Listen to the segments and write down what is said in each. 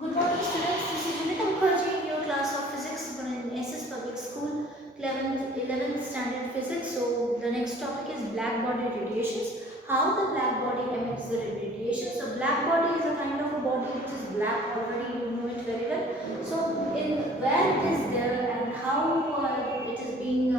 Good morning students, this is Junita Mukherjee in your class of physics in SS Public School 11th standard physics. So the next topic is black body radiations. How the black body emits the radiation. So black body is a kind of a body which is black, already you know it very well. So in where it is there and how it is being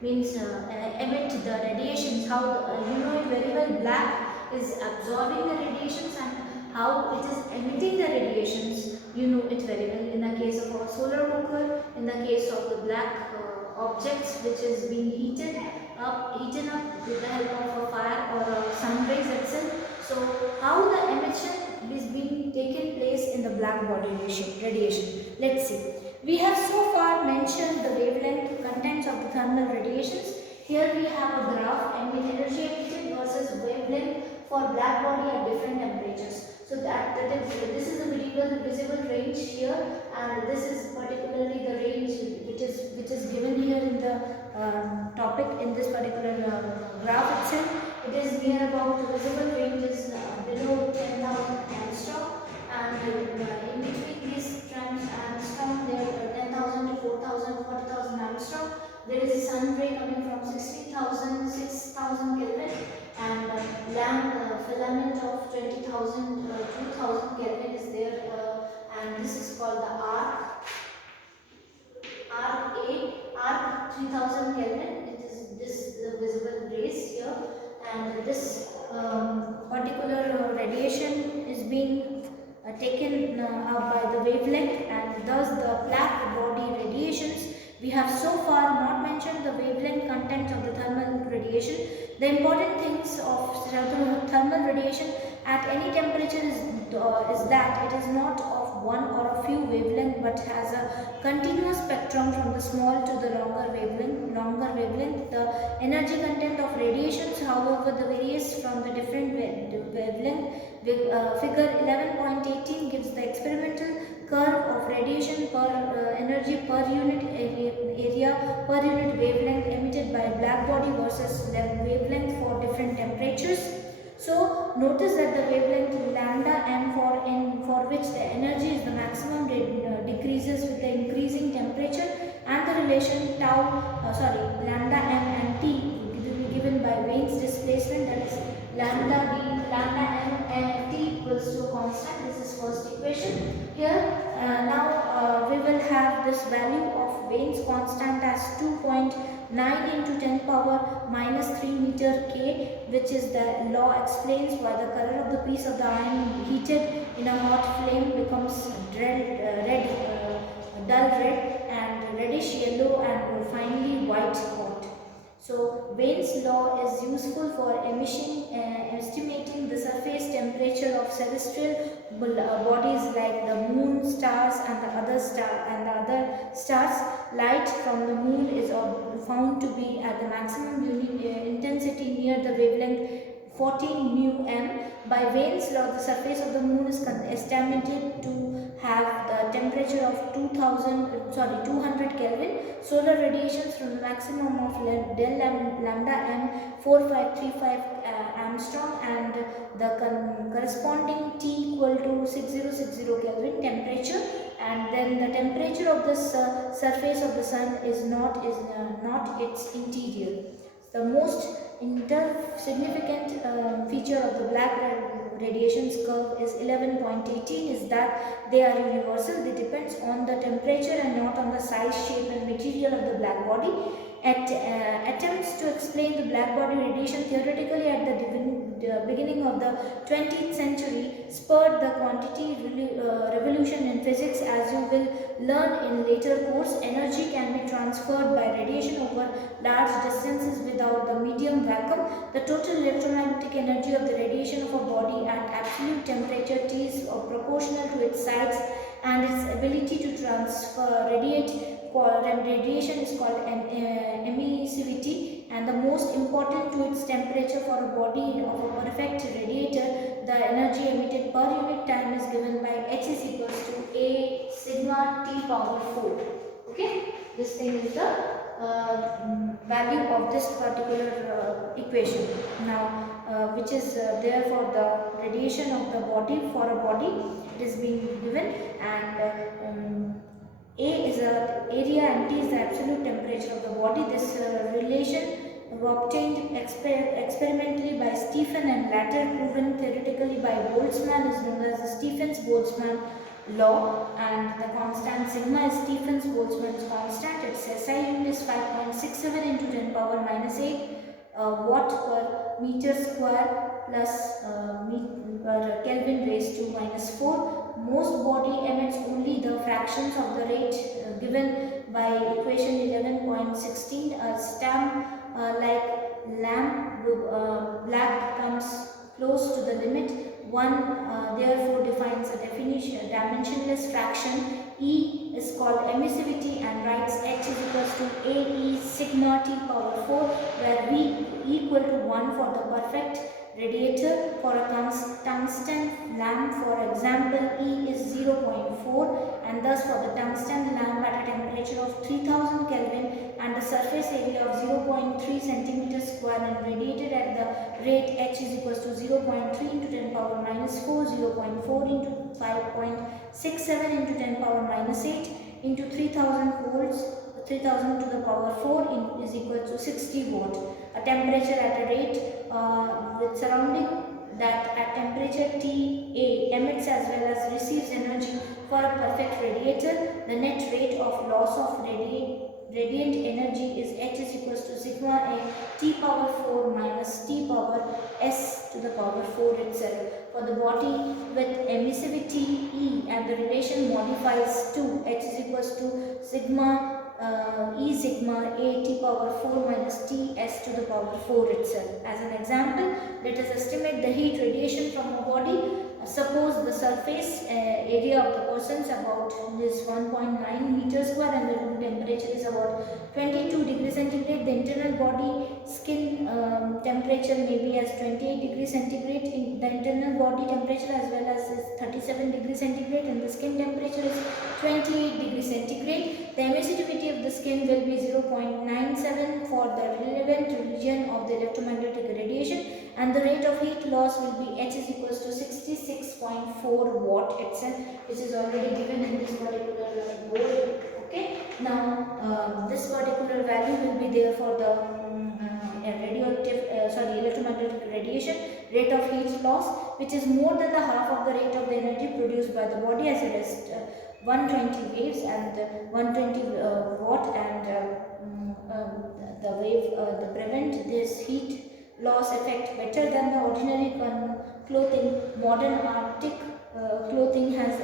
emit the radiations, how you know it very well, black is absorbing the radiations and how it is emitting the radiations, you know it very well in the case of our solar cooker, in the case of the black objects which is being eaten up with the help of a fire or a sun rays itself. So how the emission is being taken place in the black body radiation. Let's see. We have so far mentioned the wavelength contents of the thermal radiations. Here we have a graph and with energy emitted versus wavelength for black body at different temperatures. So this is the visible range here, and this is particularly the range which is given here in the topic in this particular graph itself. It is near about the visible range is below 10,000 angstrom, and in between these terms angstrom there are 10,000 to 4,000, 40,000 angstrom. There is a sun ray coming from 16,000, 6,000 Kelvin, and filament of 20,000, 2,000 Kelvin is there, and this is called the arc A, arc 3,000 Kelvin. It is this the visible rays here, and this particular radiation is being taken by the wavelength, and thus the black body radiations. We have so far not mentioned the wavelength content of the thermal radiation. The important things of thermal radiation at any temperature is that it is not of one or a few wavelength but has a continuous spectrum from the small to the longer wavelength. The energy content of radiations, however, the varies from the different wavelength. Figure 11.18 gives the experimental curve of radiation per energy per unit area per unit wavelength emitted by black body versus wavelength for different temperatures. So notice that the wavelength lambda m for which the energy is the maximum decreases with the increasing temperature, and the relation lambda m and t will be given by Wein's displacement, that is lambda m and t equals to constant. This is first equation. Here we will have this value of Wein's constant as 2.9 into 10 power minus 3 meter K, which is the law explains why the color of the piece of the iron heated in a hot flame becomes dull red and reddish yellow and finally white hot. So Wein's law is useful for estimating the surface temperature of celestial bodies like the moon, stars, and the other stars. Light from the moon is found to be at the maximum intensity near the wavelength 14 mu m. By Wein's law, the surface of the moon is estimated to have the temperature of 200 Kelvin. Solar radiations from the maximum of del lambda m 4535 angstrom and the corresponding T equal to 6060 Kelvin temperature, and then the temperature of this surface of the sun is not its interior. The most significant feature of the black radiations curve is 11.18 is that they are universal. They depends on the temperature and not on the size, shape and material of the black body. Attempts to explain the black body radiation theoretically at the beginning of the 20th century spurred the quantity revolution in physics. As you will learn in later course, energy can be transferred by radiation over large distances without the medium vacuum. The total electromagnetic energy of the radiation of a body at absolute temperature T is proportional to its size and its ability to radiation is called emissivity, and the most important to its temperature for a body of a perfect radiator. The energy emitted per unit time is given by H is equals to A sigma T power 4. Okay, this thing is the value of this particular equation. Now which is there for the radiation of the body, for a body it is being given, and A is a area and T is the absolute temperature of the body. This relation obtained experimentally by Stephen and later proven theoretically by Boltzmann is known as the Stephens-Boltzmann law, and the constant sigma is Stephens-Boltzmann's constant. Its SI unit is 5.67 into 10 power minus 8 watt per meter square plus per Kelvin raised to minus 4. Most body emits only the fractions of the rate given by equation 11.16. A stamp like lamp black comes close to the limit. One therefore defines a dimensionless fraction. E is called emissivity and writes H is equals to AE sigma T power 4, where V equal to 1 for the perfect radiator. For a tungsten lamp, for example, E is 0.4, and thus for the tungsten lamp at a temperature of 3000 Kelvin and the surface area of 0.3 centimeter square and radiated at the rate H is equals to 0.3 into 10 power minus 4, 0.4 into 5.67 into 10 power minus 8 into 3000 volts, 3000 to the power 4 is equal to 60 watt. A temperature at a rate with surrounding that at temperature TA emits as well as receives energy for a perfect radiator. The net rate of loss of radiant energy is H is equals to sigma A T power 4 minus T power S to the power 4 itself. For the body with emissivity E and the relation modifies to H is equals to sigma E sigma A T power 4 minus T S to the power 4 itself. As an example, let us estimate the heat radiation from a body. Suppose the surface area of the person is about this 1.9 meters square and the room temperature is about 22 degrees centigrade. The internal body skin temperature may be as 28 degrees centigrade. In the internal body temperature as well as is 37 degrees centigrade, and the skin temperature is 28 degrees centigrade. The emissivity of the skin will be 0.97 for the relevant region of the electromagnetic radiation, and the rate of heat loss will be H is equals to 66.4 watt itself, which is already given in this particular board. Okay, now this particular value will be there for the electromagnetic radiation rate of heat loss, which is more than the half of the rate of the energy produced by the body as it is 120 waves and 120 watt, and the wave the prevent this heat loss effect better than the ordinary clothing. Modern Arctic clothing has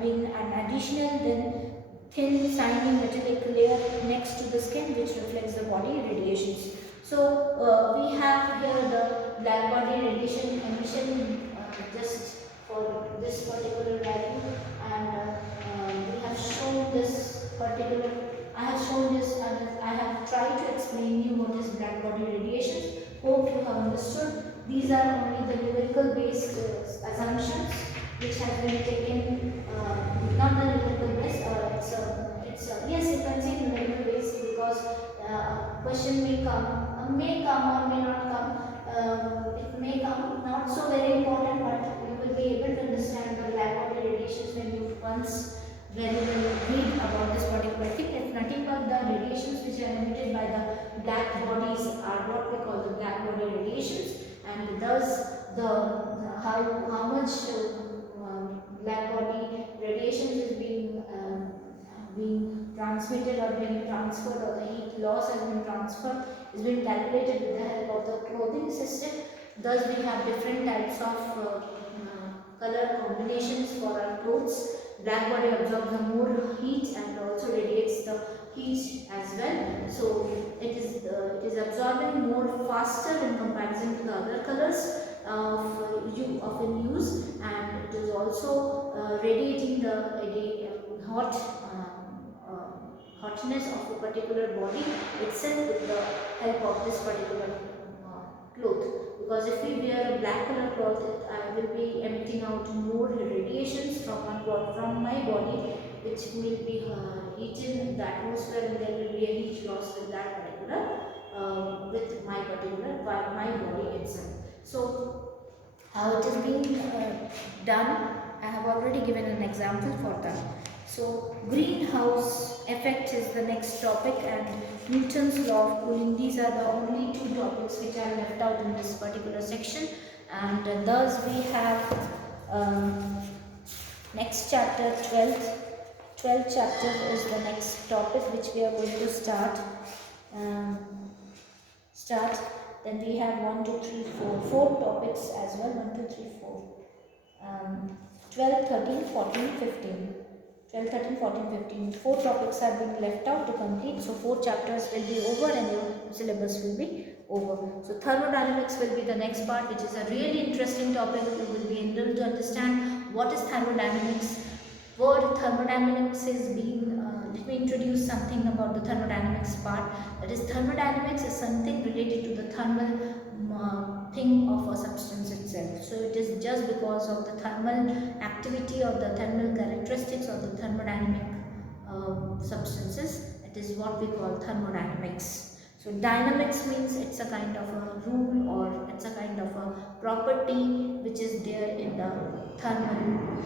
been an additional then thin shiny metallic layer next to the skin which reflects the body radiations. So we have here the black body radiation emission just for this particular value, and we have shown this particular, I have shown this and I have tried to explain you what is black body radiation. Hope you have understood. These are only the numerical based assumptions which have been taken, not the numerical based, yes, you can say numerical based because question may come or may not come. It may come, not so very important, but you will be able to understand the black body radiations when you once very well read about this particular thing. It's nothing but the radiations which are emitted by the black bodies are what we call the black body radiations, and thus how much black body radiations is being transmitted or being transferred, or the heat loss has been transferred, is being calculated with the help of the clothing system. Thus we have different types of color combinations for our clothes. Black body absorbs the more heat and also radiates the heat as well. So it is absorbing more faster in comparison to the other colors of in use, and it is also radiating the hotness of a particular body itself with the help of this particular cloth. Because if we wear a black color cloth, I will be emitting out more radiations from my body, which will be eaten in the atmosphere, and there will be a heat loss with that particular with my body itself. So how it is being done, I have already given an example for that. So greenhouse effect is the next topic, and Newton's law of cooling. These are the only two topics which are left out in this particular section, and thus we have next chapter, 12th chapter is the next topic which we are going to start. Um, start. Then we have 1, 2, 3, 4, 4 topics as well. 1, 2, 3, 4. 12, 13, 14, 15. 12, 13, 14, 15. 4 topics are being left out to complete. So 4 chapters will be over and your syllabus will be over. So thermodynamics will be the next part, which is a really interesting topic. You will be able to understand what is thermodynamics. Word thermodynamics is being, let me introduce something about the thermodynamics part. That is, thermodynamics is something related to the thermal thing of a substance itself. So it is just because of the thermal activity or the thermal characteristics of the thermodynamic substances. It is what we call thermodynamics. So dynamics means it's a kind of a rule, or it's a kind of a property which is there in the thermal